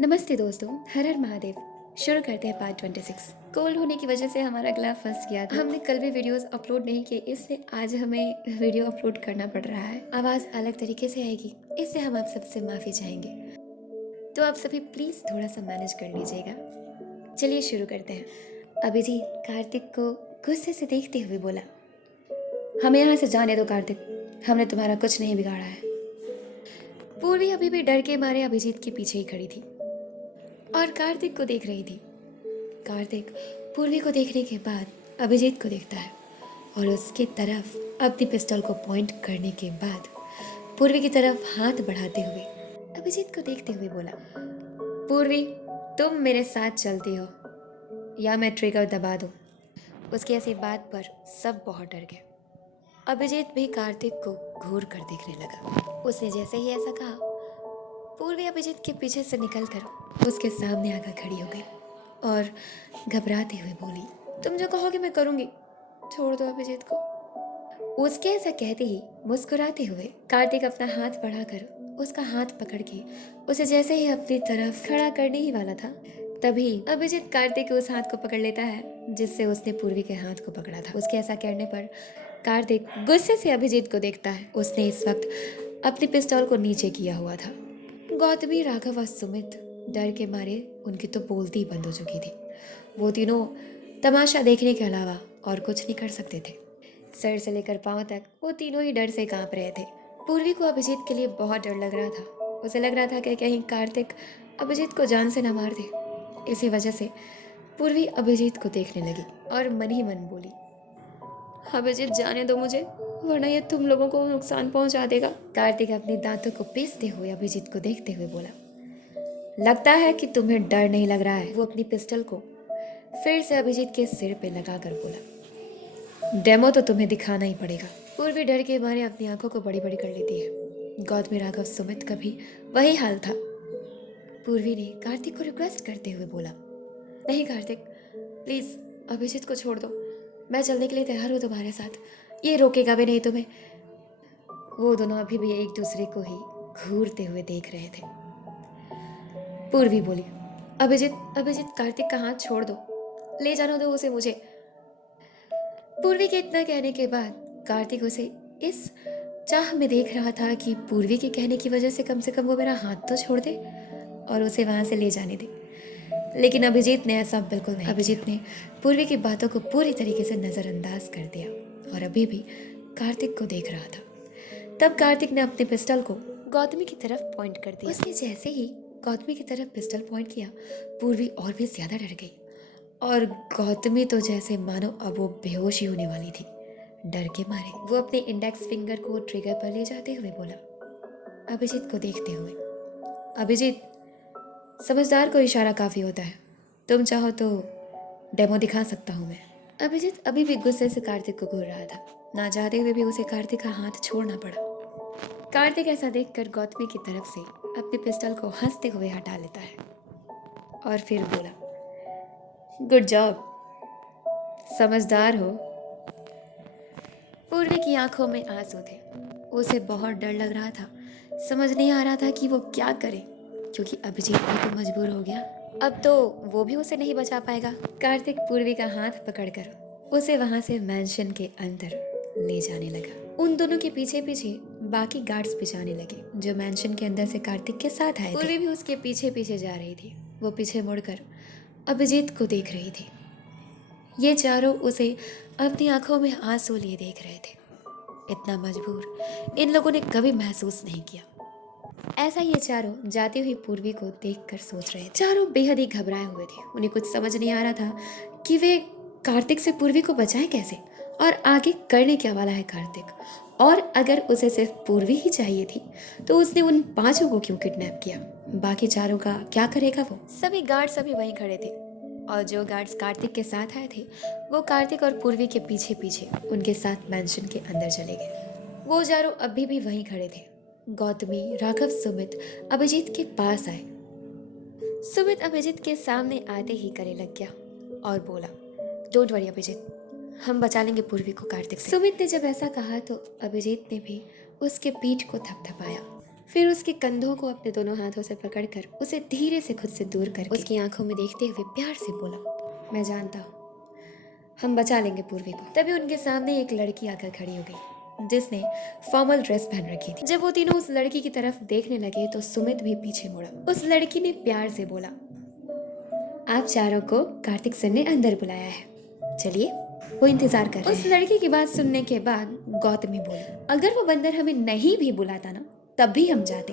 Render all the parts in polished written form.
नमस्ते दोस्तों, हर हर महादेव। शुरू करते हैं पार्ट 26। कोल्ड होने की वजह से हमारा गला फंस गया था। हमने कल भी वीडियोस अपलोड नहीं किए, इससे आज हमें वीडियो अपलोड करना पड़ रहा है। आवाज़ अलग तरीके से आएगी, इससे हम आप सबसे माफ़ी चाहेंगे। तो आप सभी प्लीज़ थोड़ा सा मैनेज कर लीजिएगा। चलिए शुरू करते हैं। अभिजीत कार्तिक को गुस्से से देखते हुए बोला, हमें यहाँ से जाने दो कार्तिक, हमने तुम्हारा कुछ नहीं बिगाड़ा है। पूर्वी अभी भी डर के मारे अभिजीत के पीछे ही खड़ी थी और कार्तिक को देख रही थी। कार्तिक पूर्वी को देखने के बाद अभिजीत को देखता है और उसकी तरफ अपनी पिस्टल को पॉइंट करने के बाद पूर्वी की तरफ हाथ बढ़ाते हुए अभिजीत को देखते हुए बोला, पूर्वी तुम मेरे साथ चलती हो या मैं ट्रिगर दबा दूं। उसकी ऐसी बात पर सब बहुत डर गए। अभिजीत भी कार्तिक को घूर कर देखने लगा। उसने जैसे ही ऐसा कहा, पूर्वी अभिजीत के पीछे से निकलकर उसके सामने आकर खड़ी हो गई और घबराते हुए बोली, तुम जो कहोगे मैं करूंगी, छोड़ दो अभिजीत को। उसके ऐसा कहते ही मुस्कुराते हुए कार्तिक अपना हाथ बढ़ाकर उसका हाथ पकड़ के उसे जैसे ही अपनी तरफ खड़ा करने ही वाला था, तभी अभिजीत कार्तिक के उस हाथ को पकड़ लेता है जिससे उसने पूर्वी के हाथ को पकड़ा था। उसके ऐसा करने पर कार्तिक गुस्से से अभिजीत को देखता है। उसने इस वक्त अपनी पिस्तौल को नीचे किया हुआ था। गौतमी, राघव और सुमित डर के मारे उनकी तो बोलती ही बंद हो चुकी थी। वो तीनों तमाशा देखने के अलावा और कुछ नहीं कर सकते थे। सर से लेकर पांव तक वो तीनों ही डर से कांप रहे थे। पूर्वी को अभिजीत के लिए बहुत डर लग रहा था। उसे लग रहा था कि कहीं कार्तिक अभिजीत को जान से न मार दे। इसी वजह से पूर्वी अभिजीत को देखने लगी और मन ही मन बोली, अभिजीत जाने दो मुझे, वरना ये तुम लोगों को नुकसान पहुंचा देगा। कार्तिक अपने दांतों को पीसते हुए अभिजीत को देखते हुए बोला, लगता है कि तुम्हें डर नहीं लग रहा है। वो अपनी पिस्टल को फिर से अभिजीत के सिर पे लगाकर बोला, डेमो तो तुम्हें दिखाना ही पड़ेगा। पूर्वी डर के मारे अपनी आंखों को बड़ी बड़ी कर लेती है। गौतमी, राघव, सुमित का भी वही हाल था। पूर्वी ने कार्तिक को रिक्वेस्ट करते हुए बोला, नहीं कार्तिक, प्लीज अभिजीत को छोड़ दो, मैं चलने के लिए तैयार हूँ तुम्हारे साथ, ये रोकेगा भी नहीं तुम्हें। वो दोनों अभी भी एक दूसरे को ही घूरते हुए देख रहे थे। पूर्वी बोली, अभिजीत अभिजीत कार्तिक का हाथ छोड़ दो, ले जाने दो उसे मुझे। पूर्वी के इतना कहने के बाद कार्तिक उसे इस चाह में देख रहा था कि पूर्वी के कहने की वजह से कम वो मेरा हाथ तो छोड़ दे और उसे वहां से ले जाने दे। लेकिन अभिजीत ने ऐसा बिल्कुल नहीं। अभिजीत ने पूर्वी की बातों को पूरी तरीके से नजरअंदाज कर दिया और अभी भी कार्तिक को देख रहा था। तब कार्तिक ने अपने पिस्टल को गौतमी की तरफ पॉइंट कर दिया। उसने जैसे ही गौतमी की तरफ पिस्टल पॉइंट किया, पूर्वी और भी ज्यादा डर गई और गौतमी तो जैसे मानो अब वो बेहोश ही होने वाली थी डर के मारे। वो अपने इंडेक्स फिंगर को ट्रिगर पर ले जाते हुए बोला, अभिजीत को देखते हुए, अभिजीत, समझदार को इशारा काफी होता है, तुम चाहो तो डेमो दिखा सकता हूँ मैं। अभिजीत अभी भी गुस्से से कार्तिक को घूर रहा था। ना चाहते हुए भी उसे कार्तिक का हाथ छोड़ना पड़ा। कार्तिक ऐसा देखकर गौतमी की तरफ से अपनी पिस्टल को हंसते हुए हटा लेता है और फिर बोला, गुड जॉब, समझदार हो। पूर्वी की आंखों में आंसू थे। उसे बहुत डर लग रहा था। समझ नहीं आ रहा था कि वो क्या करे, क्योंकि अभिजीत भी तो मजबूर हो गया। अब तो वो भी उसे नहीं बचा पाएगा। कार्तिक पूर्वी का हाथ पकड़कर उसे वहां से मैंशन के अंदर ले जाने लगा। उन दोनों के पीछे पीछे बाकी गार्ड्स भी जाने लगे जो मैंशन के अंदर से कार्तिक के साथ आए थे। पूर्वी भी उसके पीछे पीछे जा रही थी। वो पीछे मुड़कर अभिजीत को देख रही थी। ये चारों उसे अपनी आंखों में आंसू लिए देख रहे थे। इतना मजबूर इन लोगों ने कभी महसूस नहीं किया। ऐसा ये चारों जाती हुई पूर्वी को देखकर सोच रहे थे। चारों बेहद ही घबराए हुए थे। उन्हें कुछ समझ नहीं आ रहा था कि वे कार्तिक से पूर्वी को बचाएं कैसे और आगे करने क्या वाला है कार्तिक। और अगर उसे सिर्फ पूर्वी ही चाहिए थी तो उसने उन पांचों को क्यों किडनैप किया? बाकी चारों का क्या करेगा वो? सभी गार्ड्स अभी वहीं खड़े थे और जो गार्ड्स कार्तिक के साथ आए थे वो कार्तिक और पूर्वी के पीछे पीछे उनके साथ मैंशन के अंदर चले गए। वो चारों अभी भी वहीं खड़े थे। गौतमी, राघव, सुमित अभिजीत के पास आए। सुमित अभिजीत के सामने आते ही गले लग गया और बोला, डोंट वरी अभिजीत, हम बचा लेंगे पूर्वी को कार्तिक से। सुमित ने जब ऐसा कहा तो अभिजीत ने भी उसके पीठ को थपथपाया। फिर उसके कंधों को अपने दोनों हाथों से पकड़कर उसे धीरे से खुद से दूर कर उसकी आंखों में देखते हुए प्यार से बोला, मैं जानता हूँ हम बचा लेंगे पूर्वी को। तभी उनके सामने एक लड़की आकर खड़ी हो गई जिसने फॉर्मल ड्रेस पहन रखी थी। जब वो तीनों उस लड़की की तरफ देखने लगे तो सुमित भी पीछे मुड़ा। उस लड़की ने प्यार से बोला, आप चारों को कार्तिक सर ने अंदर बुलाया है, चलिए वो इंतजार कर रहे हैं। उस लड़की की बात सुनने के बाद गौतमी बोली, अगर वो बंदर हमें नहीं भी बुलाता ना तब भी हम जाते,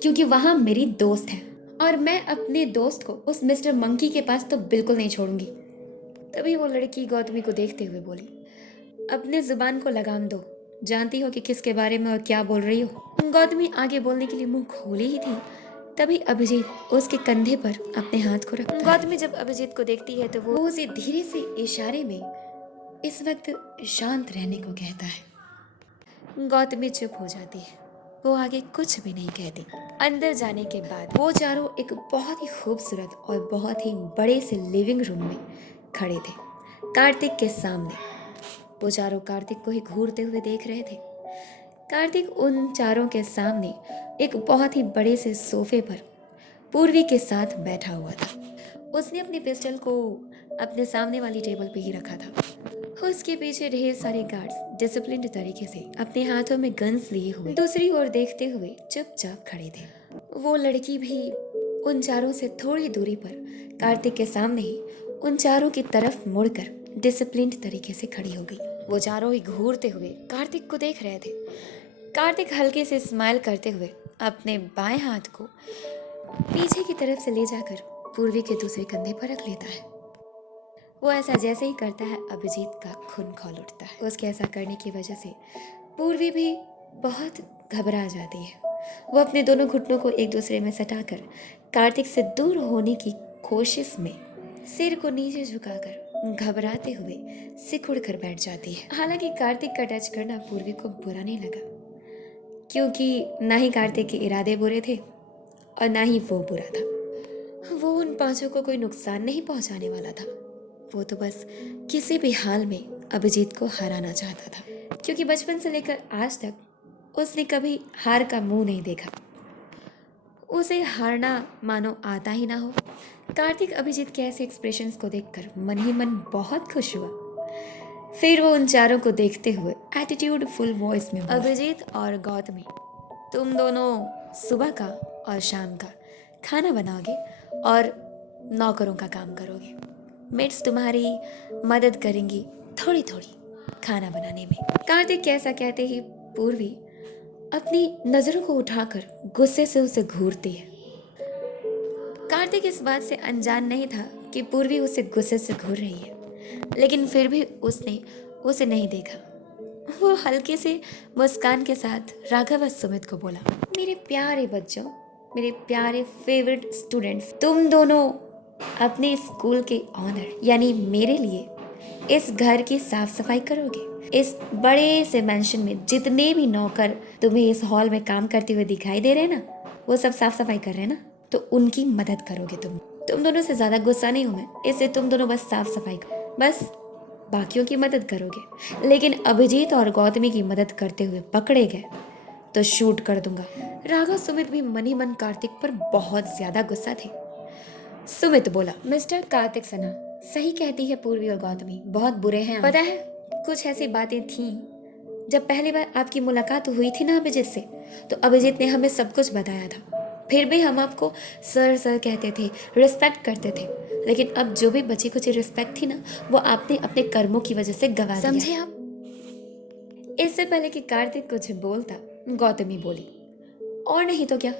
क्योंकि वहां मेरी दोस्त है और मैं अपने दोस्त को उस मिस्टर मंकी के पास तो बिल्कुल नहीं छोड़ूंगी। तभी वो लड़की गौतमी को देखते हुए बोली, अपने जुबान को लगाम दो, जानती हो कि किसके बारे में और क्या बोल रही हो। गौतमी आगे बोलने के लिए मुंह खोली ही थी, तभी अभिजीत उसके कंधे पर अपने हाथ को रखता है। गौतमी जब अभिजीत को देखती है तो वो उसे धीरे से इशारे में इस वक्त शांत रहने को कहता है। गौतमी चुप हो जाती है, वो आगे कुछ भी नहीं कहती। अंदर जाने के बाद वो चारों एक बहुत ही खूबसूरत और बहुत ही बड़े से लिविंग रूम में खड़े थे कार्तिक के सामने। वो चारों कार्तिक को ही घूरते हुए देख रहे थे। कार्तिक उन चारों के सामने एक बहुत ही बड़े से सोफे पर पूर्वी के साथ बैठा हुआ था। उसने अपनी पिस्टल को अपने सामने वाली टेबल पे ही रखा था। उसके पीछे ढेर सारे गार्ड्स डिसिप्लिन्ड तरीके से अपने हाथों में गन्स लिए हुए दूसरी ओर देखते हुए चुपचाप खड़े थे। वो लड़की भी उन चारों से थोड़ी दूरी पर कार्तिक के सामने ही उन चारों की तरफ मुड़कर डिसिप्लिन्ड तरीके से खड़ी हो गई। वो चारों ही घूरते हुए कार्तिक को देख रहे थे। कार्तिक हल्के से स्माइल करते हुए अपने बाएं हाथ को पीछे की तरफ से ले जाकर पूर्वी के दूसरे कंधे पर रख लेता है। वो ऐसा जैसे ही करता है अभिजीत का खून खौल उठता है। उसके ऐसा करने की वजह से पूर्वी भी बहुत घबरा जाती है। वो अपने दोनों घुटनों को एक दूसरे में सटाकर कार्तिक से दूर होने की कोशिश में सिर को नीचे झुकाकर घबराते हुए सिकुड़ कर बैठ जाती है। हालांकि कार्तिक का टच करना पूर्वी को बुरा नहीं लगा, क्योंकि ना ही कार्तिक के इरादे बुरे थे और ना ही वो बुरा था। वो उन पांचों को कोई नुकसान नहीं पहुंचाने वाला था। वो तो बस किसी भी हाल में अभिजीत को हराना चाहता था, क्योंकि बचपन से लेकर आज तक उसने कभी हार का मुंह नहीं देखा। उसे हारना मानो आता ही ना हो। कार्तिक अभिजीत के ऐसे एक्सप्रेशंस को देखकर मन ही मन बहुत खुश हुआ। फिर वो उन चारों को देखते हुए एटीट्यूड फुल वॉइस में, अभिजीत और गौतमी, तुम दोनों सुबह का और शाम का खाना बनाओगे और नौकरों का काम करोगे। मेट्स तुम्हारी मदद करेंगी थोड़ी थोड़ी खाना बनाने में। कार्तिक कैसा कहते ही पूर्वी अपनी नजरों को उठाकर गुस्से से उसे घूरती है। कार्तिक इस बात से अनजान नहीं था कि पूर्वी उसे गुस्से से घूर रही है, लेकिन फिर भी उसने उसे नहीं देखा। वो हल्के से मुस्कान के साथ राघव और सुमित को बोला, मेरे प्यारे बच्चों, मेरे प्यारे फेवरेट स्टूडेंट्स, तुम दोनों अपने स्कूल के ऑनर यानी मेरे लिए इस घर की साफ सफाई करोगे। इस बड़े से मेंशन में जितने भी नौकर तुम्हें इस हॉल में काम करते हुए दिखाई दे रहे हैं ना, वो सब साफ सफाई कर रहे हैं ना, तो उनकी मदद करोगे तुम दोनों से ज्यादा गुस्सा नहीं हूं मैं, इससे तुम दोनों बस साफ सफाई करो, बस बाकियों की मदद करोगे। लेकिन अभिजीत और गौतमी की मदद करते हुए पकड़े गए तो शूट कर दूंगा। राघव सुमित भी मन ही मन कार्तिक पर बहुत ज्यादा गुस्सा थे। सुमित बोला, मिस्टर कार्तिक सना, सही कहती है पूर्वी और गौतमी, बहुत बुरे हैं। पता है कुछ ऐसी बातें थी जब पहली बार आपकी मुलाकात हुई थी ना अभिजीत से, तो अभिजीत ने हमें सब कुछ बताया था। फिर भी हम आपको सर सर कहते थे, रिस्पेक्ट करते थे, लेकिन अब जो भी बची कुछ रिस्पेक्ट थी ना, वो आपने अपने कर्मों की वजह से गवा दिया। समझे आप? इससे पहले कि कार्तिक कुछ बोलता, गौतमी बोली, और नहीं तो क्या,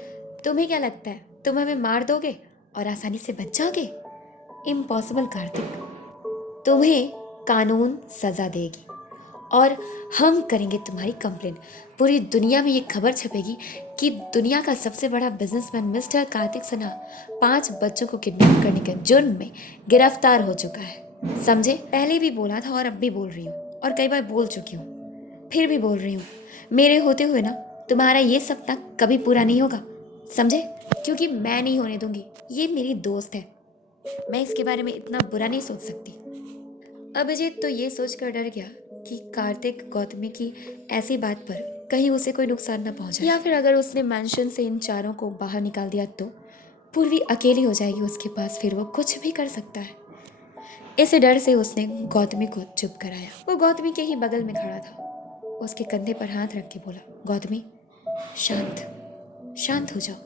तुम्हें क्या लगता है तुम हमें मार दोगे और आसानी से बच जाओगे? इम्पॉसिबल कार्तिक, तुम्हें कानून सजा देगी और हम करेंगे तुम्हारी कंप्लेन। पूरी दुनिया में ये खबर छपेगी कि दुनिया का सबसे बड़ा बिजनेसमैन मिस्टर कार्तिक सना 5 बच्चों को किडनैप करने के जुर्म में गिरफ्तार हो चुका है। समझे? पहले भी बोला था और अब भी बोल रही हूँ, और कई बार बोल चुकी हूँ, फिर भी बोल रही हूँ, मेरे होते हुए ना तुम्हारा ये सपना कभी पूरा नहीं होगा। समझे? क्योंकि मैं नहीं होने दूंगी। ये मेरी दोस्त है, मैं इसके बारे में इतना बुरा नहीं सोच सकती। अभिजीत तो ये सोचकर डर गया कि कार्तिक गौतमी की ऐसी बात पर कहीं उसे कोई नुकसान ना पहुंचे, या फिर अगर उसने मैंशन से इन चारों को बाहर निकाल दिया तो पूर्वी अकेली हो जाएगी उसके पास, फिर वो कुछ भी कर सकता है। इसी डर से उसने गौतमी को चुप कराया। वो गौतमी के ही बगल में खड़ा था, उसके कंधे पर हाथ रख के बोला, गौतमी शांत शांत हो जाओ,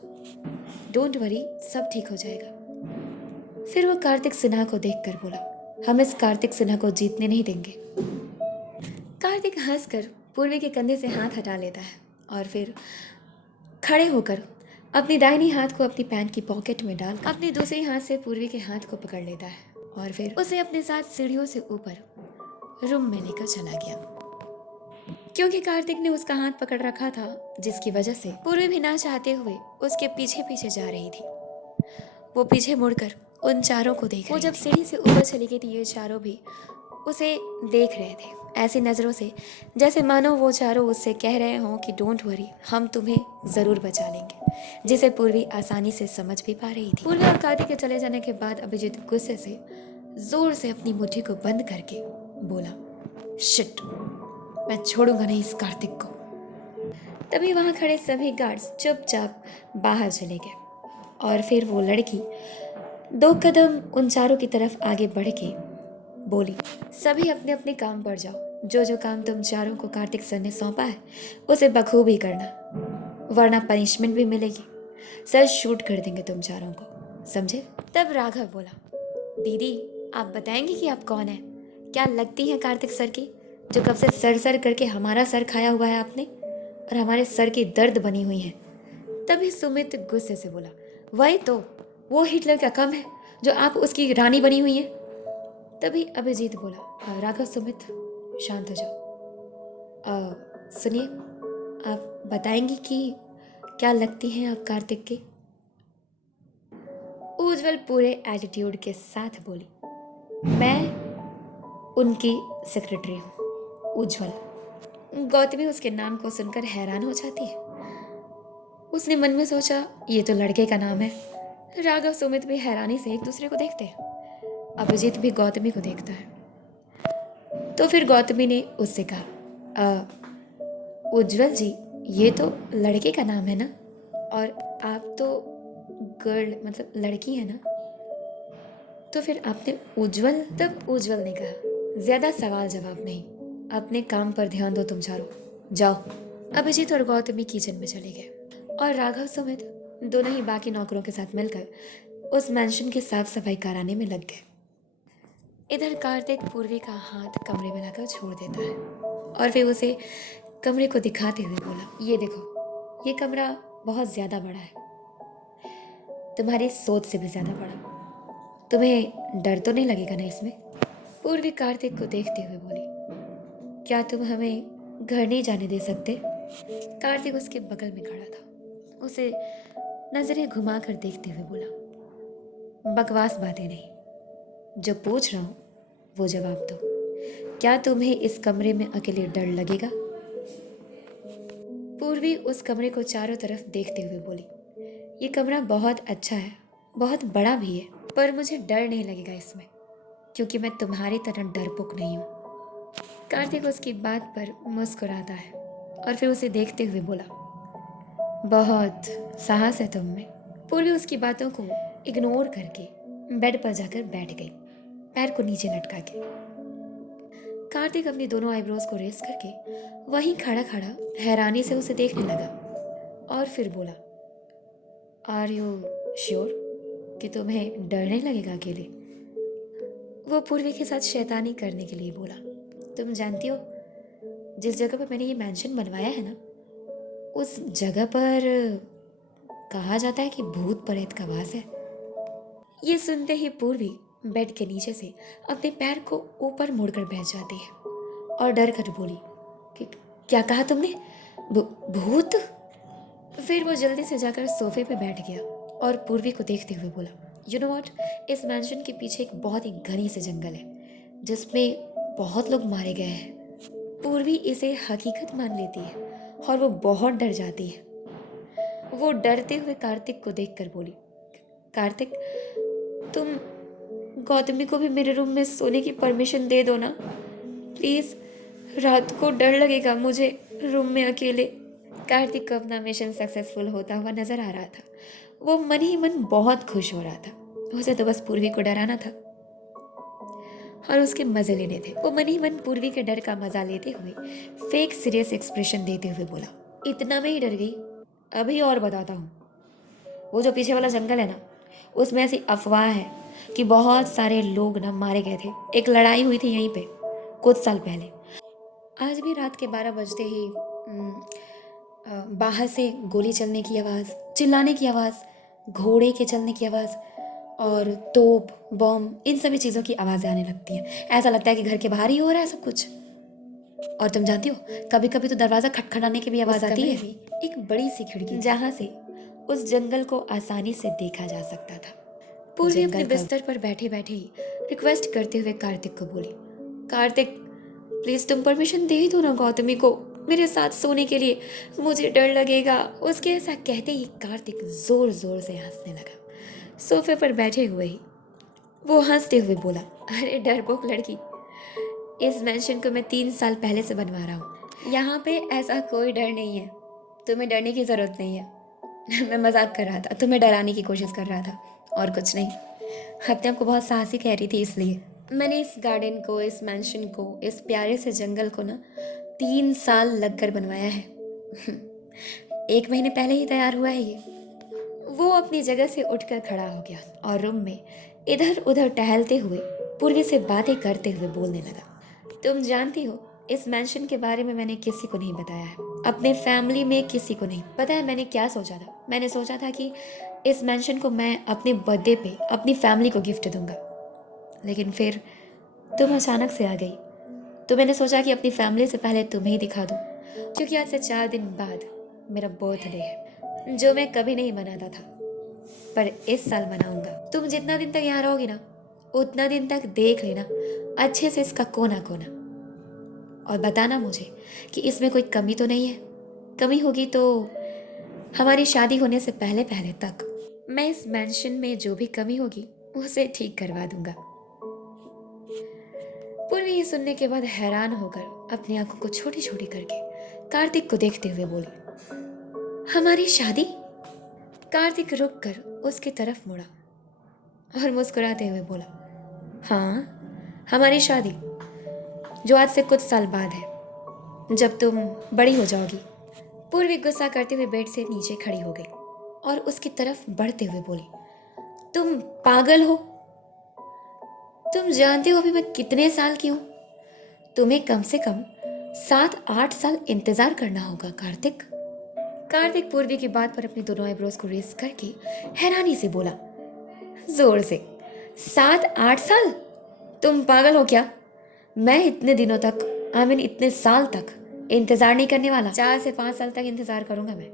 डोंट वरी, सब ठीक हो जाएगा। फिर वो कार्तिक सिन्हा को देखकर बोला, हम इस कार्तिक सिन्हा को जीतने नहीं देंगे। कार्तिक हंसकर पूर्वी के कंधे से हाथ हटा लेता है और फिर खड़े होकर अपनी दाहिनी हाथ को अपनी पैंट की पॉकेट में डाल अपनी दूसरी हाथ से पूर्वी के हाथ को पकड़ लेता है और फिर उसे अपने साथ सीढ़ियों से ऊपर रूम में लेकर चला गया। क्योंकि कार्तिक ने उसका हाथ पकड़ रखा था, जिसकी वजह से पूर्वी भी ना चाहते हुए उसके पीछे पीछे जा रही थी। वो पीछे मुड़कर उन चारों को देख रही थी। वो जब सीढ़ी से ऊपर चली गई थी, ये चारों भी उसे देख रहे थे ऐसी नज़रों से जैसे मानो वो चारों उससे कह रहे हों कि डोंट वरी, हम तुम्हें ज़रूर बचा लेंगे, जिसे पूर्वी आसानी से समझ भी पा रही थी। पूर्वी और कार्तिक के चले जाने के बाद अभिजीत गुस्से से जोर से अपनी मुट्ठी को बंद करके बोला, शिट, मैं छोड़ूंगा नहीं इस कार्तिक को। तभी वहां खड़े सभी गार्ड्स चुपचाप बाहर चले गए और फिर वो लड़की 2 कदम उन चारों की तरफ आगे बढ़ के बोली, सभी अपने अपने काम पर जाओ, जो जो काम तुम चारों को कार्तिक सर ने सौंपा है उसे बखूबी करना, वरना पनिशमेंट भी मिलेगी, सर शूट कर देंगे तुम चारों को, समझे। तब राघव बोला, दीदी आप बताएंगे कि आप कौन है, क्या लगती है कार्तिक सर की, जो कब से सर सर करके हमारा सर खाया हुआ है आपने और हमारे सर की दर्द बनी हुई है। तभी सुमित गुस्से से बोला, वही तो, वो हिटलर का कम है जो आप उसकी रानी बनी हुई है। तभी अभिजीत बोला, राघव सुमित शांत हो जाओ, सुनिए, आप बताएंगी कि क्या लगती हैं आप कार्तिक की। उज्जवल पूरे एटीट्यूड के साथ बोली, मैं उनकी सेक्रेटरी हूँ। उज्जवल। गौतमी उसके नाम को सुनकर हैरान हो जाती है। उसने मन में सोचा, ये तो लड़के का नाम है। राघव सुमित भी हैरानी से एक दूसरे को देखते हैं। अभिजीत भी गौतमी को देखता है। तो फिर गौतमी ने उससे कहा, उज्जवल जी, ये तो लड़के का नाम है ना, और आप तो गर्ल मतलब लड़की है ना, तो फिर आपने उज्जवल। तब उज्जवल ने कहा, ज्यादा सवाल जवाब नहीं, अपने काम पर ध्यान दो तुम चारों, जाओ। अभिजीत और गौतमी किचन में चले गए और राघव समेत दोनों ही बाकी नौकरों के साथ मिलकर उस मैंशन की साफ सफाई कराने में लग गए। इधर कार्तिक पूर्वी का हाथ कमरे में लाकर छोड़ देता है और फिर उसे कमरे को दिखाते हुए बोला, ये देखो, ये कमरा बहुत ज्यादा बड़ा है, तुम्हारी सोच से भी ज्यादा बड़ा। तुम्हें डर तो नहीं लगेगा ना इसमें। पूर्वी कार्तिक को देखते हुए बोली, क्या तुम हमें घर नहीं जाने दे सकते। कार्तिक उसके बगल में खड़ा था, उसे नजरें घुमाकर देखते हुए बोला, बकवास बातें नहीं, जो पूछ रहा हूं वो जवाब दो। क्या तुम्हें इस कमरे में अकेले डर लगेगा। पूर्वी उस कमरे को चारों तरफ देखते हुए बोली, ये कमरा बहुत अच्छा है, बहुत बड़ा भी है, पर मुझे डर नहीं लगेगा इसमें, क्योंकि मैं तुम्हारी तरह डरपोक नहीं हूँ। कार्तिक उसकी बात पर मुस्कुराता है और फिर उसे देखते हुए बोला, बहुत साहस है तुम में। पूर्वी उसकी बातों को इग्नोर करके बेड पर जाकर बैठ गई, पैर को नीचे लटका के। कार्तिक अपनी दोनों आईब्रोज को रेस करके वहीं खड़ा खड़ा हैरानी से उसे देखने लगा और फिर बोला, आर यू श्योर कि तुम्हें डर नहीं लगेगा अकेले। वो पूर्वी के साथ शैतानी करने के लिए बोला, तुम जानती हो जिस जगह पर मैंने ये मैंशन बनवाया है ना, उस जगह पर कहा जाता है कि भूत प्रेत का वास है। ये सुनते ही पूर्वी बेड के नीचे से अपने पैर को ऊपर मोड़कर बैठ जाती है और डर कर बोली कि क्या कहा तुमने, भूत। फिर वो जल्दी से जाकर सोफे पे बैठ गया और पूर्वी को देखते हुए बोला, यू नो व्हाट, इस मैंशन के पीछे एक बहुत ही घनी से जंगल है जिसमें बहुत लोग मारे गए हैं। पूर्वी इसे हकीकत मान लेती है और वो बहुत डर जाती है। वो डरते हुए कार्तिक को देखकर बोली, कार्तिक, तुम गौतमी को भी मेरे रूम में सोने की परमिशन दे दो ना प्लीज। रात को डर लगेगा मुझे रूम में अकेले। कार्तिक को अपना मिशन सक्सेसफुल होता हुआ नजर आ रहा था। वो मन ही मन बहुत खुश हो रहा था। उसे तो बस पूर्वी को डराना था और उसके मजे लेने थे। वो मन ही मन पूर्वी के डर का मजा लेते हुए फेक सीरियस एक्सप्रेशन देते हुए बोला, इतना में ही डर गई? अभी और बताता हूँ। वो जो पीछे वाला जंगल है ना, उसमें ऐसी अफवाह है कि बहुत सारे लोग ना मारे गए थे। एक लड़ाई हुई थी यहीं पे कुछ साल पहले। आज भी रात के 12 बजते ही बाहर से गोली चलने की आवाज़, चिल्लाने की आवाज़, घोड़े के चलने की आवाज़ और तोप बॉम्ब, इन सभी चीज़ों की आवाज़ें आने लगती हैं। ऐसा लगता है कि घर के बाहर ही हो रहा है सब कुछ। और तुम जानती हो, कभी कभी तो दरवाज़ा खटखटाने की भी आवाज़ आती है। एक बड़ी सी खिड़की जहाँ से उस जंगल को आसानी से देखा जा सकता था। पूर्वी अपने बिस्तर पर बैठे बैठे ही रिक्वेस्ट करते हुए कार्तिक को बोली, कार्तिक प्लीज तुम परमिशन दे दो ना गौतमी को मेरे साथ सोने के लिए, मुझे डर लगेगा। उसके ऐसा कहते ही कार्तिक जोर जोर से हंसने लगा। सोफे पर बैठे हुए ही वो हंसते हुए बोला, अरे डरपोक लड़की, इस मेंशन को मैं 3 साल पहले से बनवा रहा हूँ। यहाँ पे ऐसा कोई डर नहीं है, तुम्हें डरने की जरूरत नहीं है। मैं मजाक कर रहा था, तुम्हें डराने की कोशिश कर रहा था और कुछ नहीं। अपने आप को बहुत साहसी कह रही थी इसलिए। मैंने इस गार्डन को, इस मैंशन को, इस प्यारे से जंगल को ना 3 साल लगकर बनवाया है। 1 महीने पहले ही तैयार हुआ है ये। वो अपनी जगह से उठकर खड़ा हो गया और रूम में इधर उधर टहलते हुए पूर्वी से बातें करते हुए बोलने लगा, तुम जानती हो इस मैंशन के बारे में मैंने किसी को नहीं बताया है, अपने फैमिली में किसी को नहीं। पता है मैंने क्या सोचा था? मैंने सोचा था कि इस मैंशन को मैं अपने बर्थडे पे अपनी फैमिली को गिफ्ट दूंगा, लेकिन फिर तुम अचानक से आ गई तो मैंने सोचा कि अपनी फैमिली से पहले तुम्हें ही दिखा दूं, क्योंकि आज से 4 दिन बाद मेरा बर्थडे है जो मैं कभी नहीं मनाता था, पर इस साल मनाऊंगा। तुम जितना दिन तक यहाँ रहोगी ना, उतना दिन तक देख लेना अच्छे से इसका कोना कोना, और बताना मुझे कि इसमें कोई कमी तो नहीं है। कमी होगी तो हमारी शादी होने से पहले पहले तक मैं इस मैंशन में जो भी कमी होगी उसे ठीक करवा दूंगा। पूर्वी ये सुनने के बाद हैरान होकर अपनी आंखों को छोटी छोटी करके कार्तिक को देखते हुए बोली, हमारी शादी? कार्तिक रुक कर उसकी तरफ मुड़ा और मुस्कुराते हुए बोला, हाँ हमारी शादी, जो आज से कुछ साल बाद है, जब तुम बड़ी हो जाओगी। पूर्वी गुस्सा करते हुए बेड से नीचे खड़ी हो गई और उसकी तरफ बढ़ते हुए बोली, तुम पागल हो? तुम जानते हो अभी मैं कितने साल की हूं? तुम्हें कम से कम 7-8 साल इंतजार करना होगा कार्तिक। कार्तिक पूर्वी की बात पर अपनी दोनों आईब्रोज को रेस करके हैरानी से बोला, जोर से, 7-8 साल? तुम पागल हो क्या? मैं इतने दिनों तक, इतने साल तक इंतजार नहीं करने वाला। 4 से 5 साल तक इंतजार करूंगा मैं।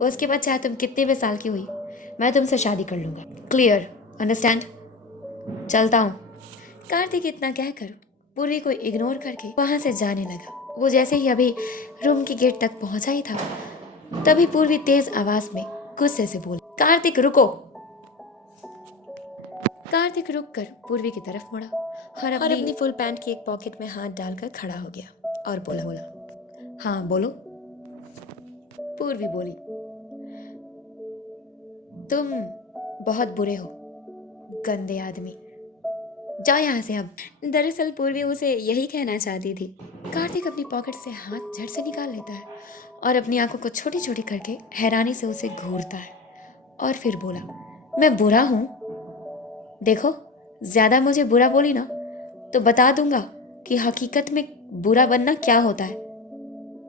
उसके बाद चाहे तुम कितने भी साल की हुई, मैं तुमसे शादी कर लूंगा। क्लियर? अंडरस्टैंड? चलता हूँ। कार्तिक इतना कहकर पूर्वी को इग्नोर करके वहां से जाने लगा। वो जैसे ही अभी रूम की गेट तक पहुंचा ही था, तभी पूर्वी तेज आवाज में गुस्से से बोली, कार्तिक रुको। कार्तिक रुक कर पूर्वी की तरफ मुड़ा और अपनी फुल पैंट की एक पॉकेट में हाथ डालकर खड़ा हो गया और बोला, हाँ बोलो। पूर्वी बोली, तुम बहुत बुरे हो, गंदे आदमी, जाओ यहाँ से अब। दरअसल पूर्वी उसे यही कहना चाहती थी। कार्तिक अपनी पॉकेट से हाथ झट से निकाल लेता है और अपनी आंखों को छोटी छोटी करके हैरानी से उसे घूरता है और फिर बोला, मैं बुरा हूँ? देखो, ज्यादा मुझे बुरा बोली ना तो बता दूंगा कि हकीकत में बुरा बनना क्या होता है।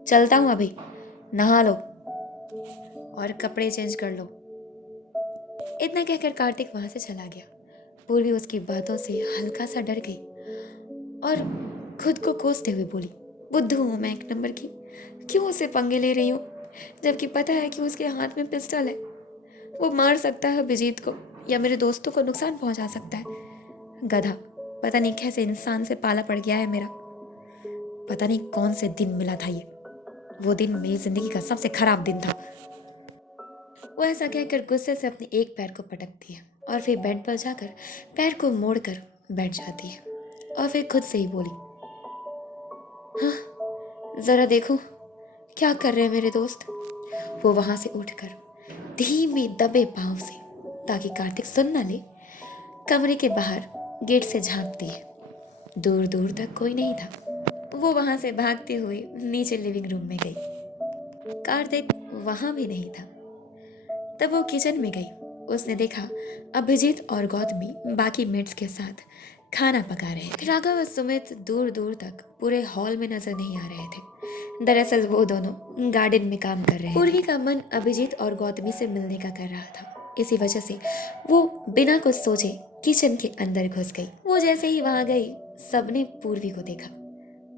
चलता हूँ अभी, नहा लो और कपड़े चेंज कर लो। इतना कहकर कार्तिक वहां से चला गया। पूर्वी उसकी बातों से हल्का सा डर गई और खुद को कोसते हुए बोली, बुद्धू हूं मैं 1 नंबर की, क्यों उसे पंगे ले रही हूँ, जबकि पता है कि उसके हाथ में पिस्टल है। वो मार सकता है अभिजीत को या मेरे दोस्तों को नुकसान पहुंचा सकता है। गधा, पता नहीं कैसे इंसान से पाला पड़ गया है मेरा। पता नहीं कौन से दिन मिला था ये। वो दिन मेरी जिंदगी का सबसे खराब दिन था। वो ऐसा कहकर गुस्से से अपने एक पैर को पटकती है और फिर बेड पर जाकर पैर को मोड़कर बैठ जाती है और फिर खुद से ही बोली, हाँ जरा देखो क्या कर रहे हैं मेरे दोस्त। वो वहां से उठकर धीमे दबे पांव से, ताकि कार्तिक सुन न ले, कमरे के बाहर गेट से झांकती है। दूर दूर तक कोई नहीं था। वो वहां से भागते हुए नीचे लिविंग रूम में गई। कार्तिक वहां भी नहीं था। तब वो किचन में गई। उसने देखा अभिजीत और गौतमी बाकी मेट्स के साथ खाना पका रहे थे। राघव और सुमित दूर दूर तक पूरे हॉल में नजर नहीं आ रहे थे। दरअसल वो दोनों गार्डन में काम कर रहे थे। पूर्वी का मन अभिजीत और गौतमी से मिलने का कर रहा था। इसी वजह से वो बिना कुछ सोचे किचन के अंदर घुस गई। वो जैसे ही वहां गई, सबने पूर्वी को देखा।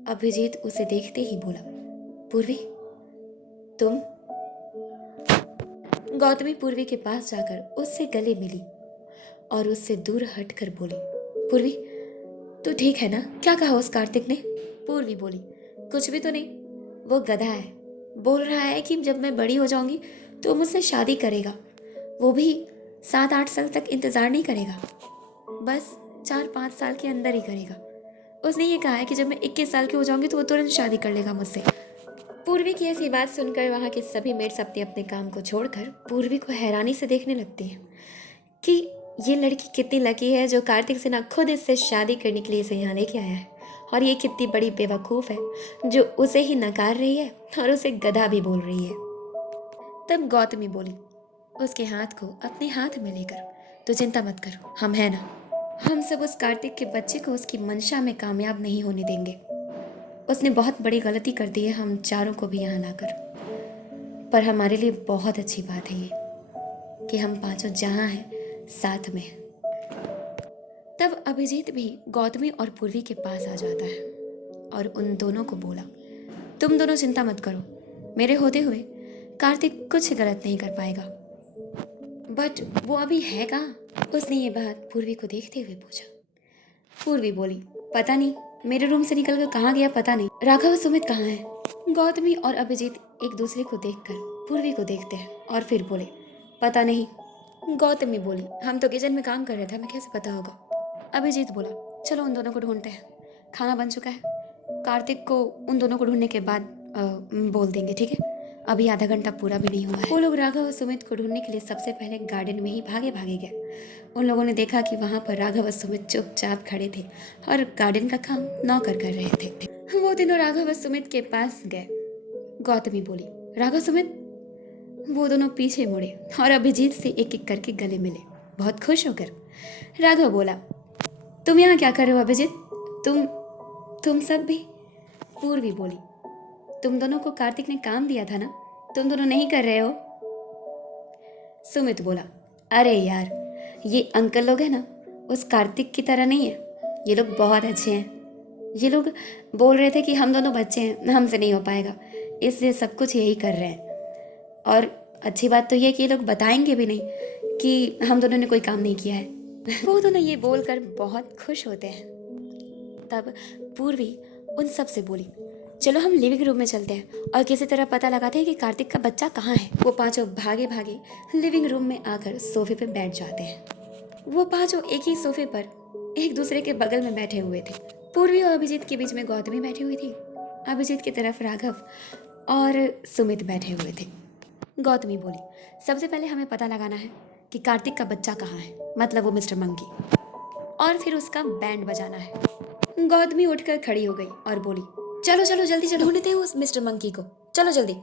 अभिजीत उसे देखते ही बोला, पूर्वी तुम? गौतमी पूर्वी के पास जाकर उससे गले मिली और उससे दूर हटकर बोली, पूर्वी तू ठीक है ना? क्या कहा उस कार्तिक ने? पूर्वी बोली, कुछ भी तो नहीं। वो गधा है। बोल रहा है कि जब मैं बड़ी हो जाऊंगी तो मुझसे शादी करेगा। वो भी 7-8 साल तक इंतजार नहीं करेगा, बस 4-5 साल के अंदर ही करेगा। उसने ये कहा है कि जब मैं 21 साल की हो जाऊंगी तो वो तुरंत शादी कर लेगा मुझसे। पूर्वी की ऐसी बात सुनकर वहां के सभी मेट्स अपने अपने काम को छोड़कर पूर्वी को हैरानी से देखने लगती हैं कि ये लड़की कितनी लकी है जो कार्तिक से ना खुद इससे शादी करने के लिए इसे यहाँ लेके आया है, और ये कितनी बड़ी बेवकूफ़ है जो उसे ही नकार रही है और उसे गधा भी बोल रही है। तब गौतमी बोली, उसके हाथ को अपने हाथ में लेकर, तो चिंता मत करो, हम हैं ना। हम सब उस कार्तिक के बच्चे को उसकी मंशा में कामयाब नहीं होने देंगे। उसने बहुत बड़ी गलती कर दी है हम चारों को भी यहाँ लाकर, पर हमारे लिए बहुत अच्छी बात है ये कि हम पांचों जहाँ हैं साथ में हैं। तब अभिजीत भी गौतमी और पूर्वी के पास आ जाता है और उन दोनों को बोला, तुम दोनों चिंता मत करो, मेरे होते हुए कार्तिक कुछ गलत नहीं कर पाएगा। बट वो अभी है कहाँ? उसने ये बात पूर्वी को देखते हुए पूछा। पूर्वी बोली, पता नहीं, मेरे रूम से निकलकर कहाँ गया पता नहीं। राघव और सुमित कहाँ हैं? गौतमी और अभिजीत एक दूसरे को देखकर पूर्वी को देखते हैं और फिर बोले, पता नहीं। गौतमी बोली, हम तो किचन में काम कर रहे थे, हमें कैसे पता होगा? अभिजीत बोला, चलो उन दोनों को ढूंढते हैं, खाना बन चुका है, कार्तिक को उन दोनों को ढूंढने के बाद बोल देंगे, ठीक है? अभी आधा घंटा पूरा भी नहीं हुआ है। वो लोग राघव और सुमित को ढूंढने के लिए सबसे पहले गार्डन में ही भागे भागे गए। उन लोगों ने देखा कि वहां पर राघव और सुमित चुपचाप खड़े थे और गार्डन का काम नौकर कर रहे थे। वो तीनों राघव और सुमित के पास गए। गौतमी बोली, राघव सुमित? वो दोनों पीछे मुड़े और अभिजीत से एक एक करके गले मिले, बहुत खुश होकर। राघव बोला, तुम यहाँ क्या कर रहे हो अभिजीत? तुम सब भी? पूर्वी बोली, तुम दोनों को कार्तिक ने काम दिया था ना, तुम दोनों नहीं कर रहे हो? सुमित बोला, अरे यार, ये अंकल लोग हैं ना, उस कार्तिक की तरह नहीं है, ये लोग बहुत अच्छे हैं। ये लोग बोल रहे थे कि हम दोनों बच्चे हैं, हमसे नहीं हो पाएगा, इसलिए सब कुछ यही कर रहे हैं। और अच्छी बात तो ये कि ये लोग बताएंगे भी नहीं कि हम दोनों ने कोई काम नहीं किया है। वो दोनों ये बोलकर बहुत खुश होते हैं। तब पूर्वी उन सब से बोली, चलो हम लिविंग रूम में चलते हैं और किसी तरह पता लगाते हैं कि कार्तिक का बच्चा कहाँ है। वो पांचों भागे भागे लिविंग रूम में आकर सोफे पे बैठ जाते हैं। वो पांचों एक ही सोफे पर एक दूसरे के बगल में बैठे हुए थे। पूर्वी और अभिजीत के बीच में गौतमी बैठी हुई थी। अभिजीत की तरफ राघव और सुमित बैठे हुए थे। गौतमी बोली, सबसे पहले हमें पता लगाना है कि कार्तिक का बच्चा कहाँ है, मतलब वो मिस्टर मंकी, और फिर उसका बैंड बजाना है। गौतमी उठकर खड़ी हो गई और बोली, चलो चलो जल्दी चलो, ढूंढते हैं उस मिस्टर मंकी को, चलो जल्दी।